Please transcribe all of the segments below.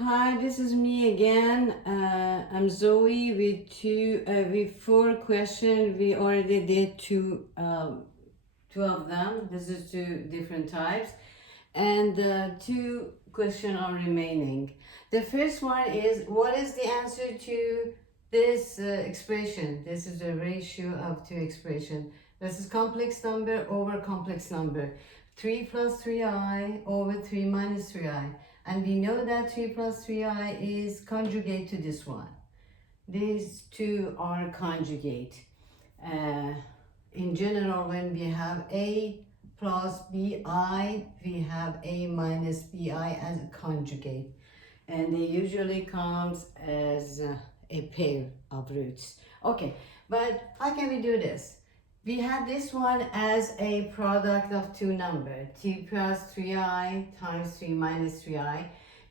Hi, this is me again. I'm Zoe with 4 questions. We already did two of them. This is 2 different types, and 2 questions are remaining. The first one is, what is the answer to this expression? This is a ratio of 2 expressions. This is complex number over complex number. 3 plus 3i over 3 minus 3i. And we know that 3 plus 3i is conjugate to this one. These two are conjugate. Uh, in general, when we have a plus bi, we have a minus bi as a conjugate. And they usually comes as a pair of roots. Okay, but how can we do this? We have this one as a product of 2 numbers, 2 plus 3i times 3 minus 3i.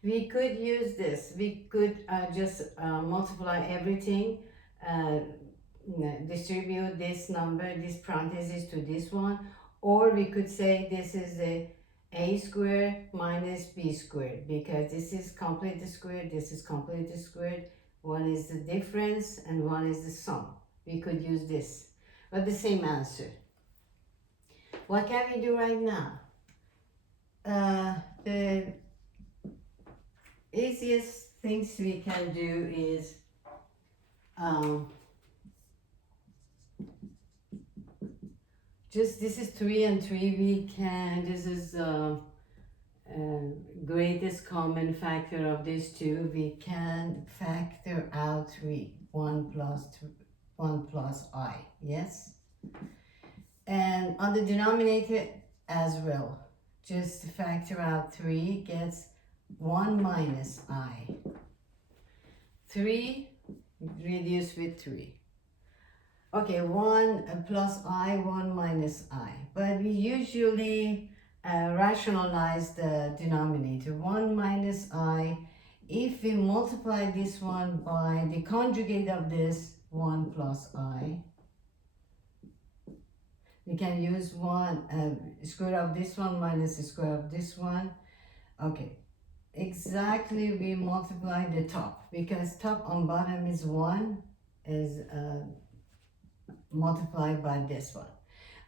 We could use this. We could just multiply everything, distribute this number, this parenthesis to this one, or we could say this is a squared minus b squared, because this is completely squared, this is completely squared. One is the difference and one is the sum. We could use this, but the same answer. What can we do right now? The easiest things we can do is just this is 3 and 3. We can, this is greatest common factor of these two. We can factor out 3. 1 plus I, yes? And on the denominator as well, just factor out 3 gets 1 minus I. 3 reduced with 3. Okay, 1 plus I, 1 minus I. But we usually rationalize the denominator. 1 minus I. If we multiply this one by the conjugate of this, 1 plus I, we can use square of this one minus the square of this one. Okay, exactly, we multiply the top, because top and bottom is 1, is multiplied by this one.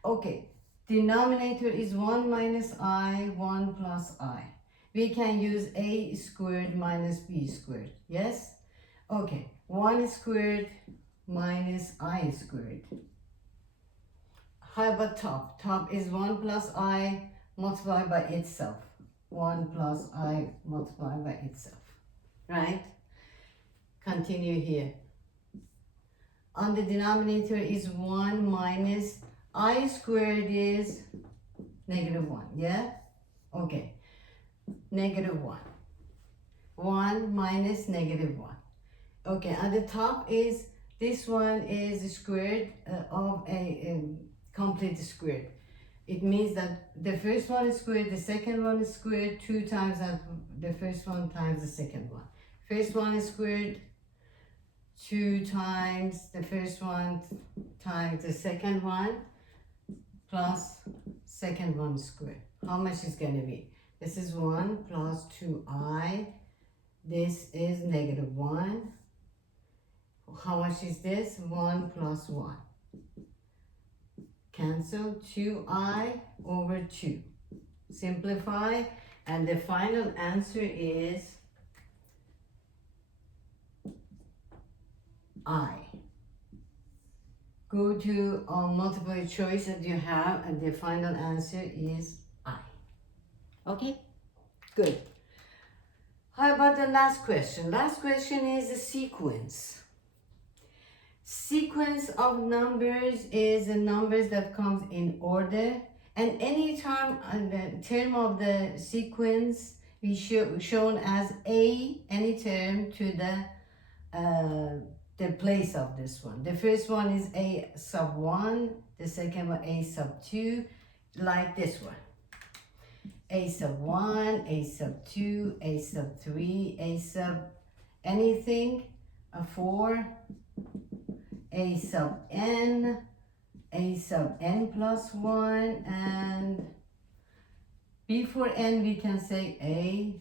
Okay, denominator is 1 minus I, 1 plus I. We can use a squared minus b squared, yes? Okay, 1 squared minus I squared. How about top? Top is 1 plus I multiplied by itself. 1 plus I multiplied by itself, right? Continue here. On the denominator is 1 minus I squared is -1, yeah? Okay, -1. 1 minus -1. Okay, at the top is, this one is squared of a complete square. It means that the first one is squared, the second one is squared, 2 times the first one times the second one. First one is squared, 2 times the first one times the second one, plus second one squared. How much is going to be? This is 1 plus 2i. This is -1. How much is this? 1 plus 1. Cancel 2i over 2. Simplify, and the final answer is I. Go to multiple choice that you have, and the final answer is I. Okay, good. How about the last question? Last question is the sequence. Sequence of numbers is the numbers that comes in order, and any term, the term of the sequence is shown as a, any term to the place of this one. The first one is a sub 1, the second one a sub 2, like this one. A sub 1, a sub 2, a sub 3, a sub anything, a 4, a sub n, a sub n plus 1, and before n we can say a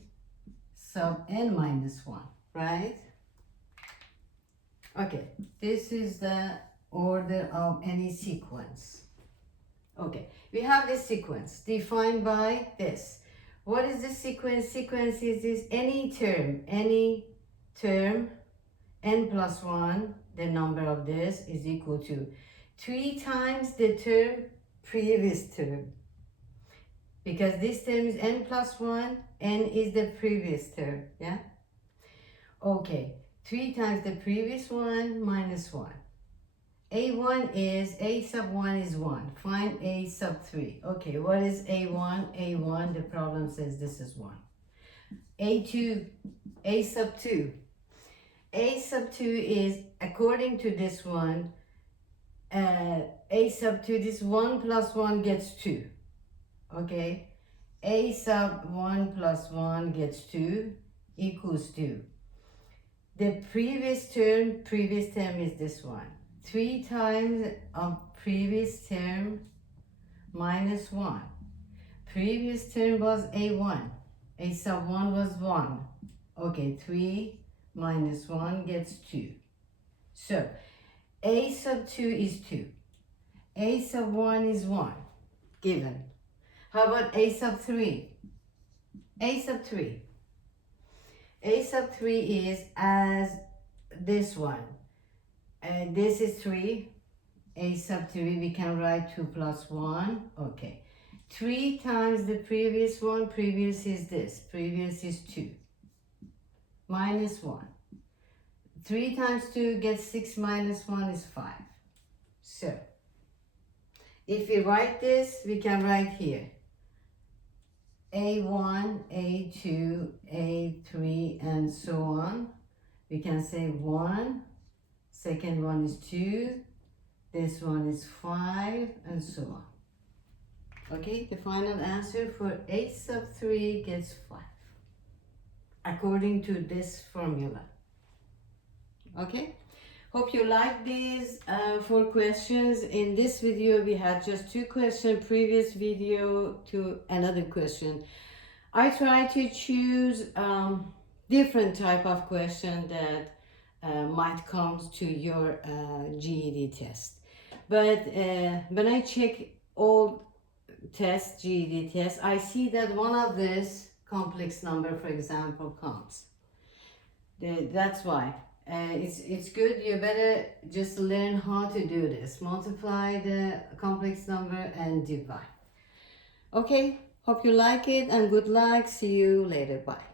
sub n minus 1, right? Okay, this is the order of any sequence. Okay, we have this sequence defined by this. What is the sequence? Sequence is this any term, n plus 1, the number of this is equal to 3 times the term previous term. Because this term is n plus 1, n is the previous term, yeah? Okay, 3 times the previous one minus 1. A1 is, A sub 1 is 1. Find A sub 3. Okay, what is A1? A1, the problem says this is 1. A2, A sub 2. A sub 2 is, according to this one, A sub 2, this 1 plus 1 gets 2. Okay, A sub 1 plus 1 gets 2 equals 2. The previous term is this one. 3 times of previous term minus 1. Previous term was A1. A sub 1 was 1. Okay, 3 minus 1 gets 2. So, A sub 2 is 2. A sub 1 is 1. Given. How about A sub 3? A sub 3. A sub 3 is as this one. This is 3. A sub 3, we can write 2 plus 1. Okay. 3 times the previous one. Previous is this. Previous is 2. Minus 1. 3 times 2 gets 6 minus 1 is 5. So, if we write this, we can write here. A1, A2, A3, and so on. We can say 1. Second one is 2. This one is 5, and so on. Okay, the final answer for A sub 3 gets 5. According to this formula. Okay, hope you like these 4 questions. In this video, we had just 2 questions. Previous video to another question. I try to choose different type of question that might come to your GED test. But when I check all tests, GED tests, I see that one of this complex number, for example, comes. That's why. It's good. You better just learn how to do this. Multiply the complex number and divide. Okay, hope you like it and good luck. See you later. Bye.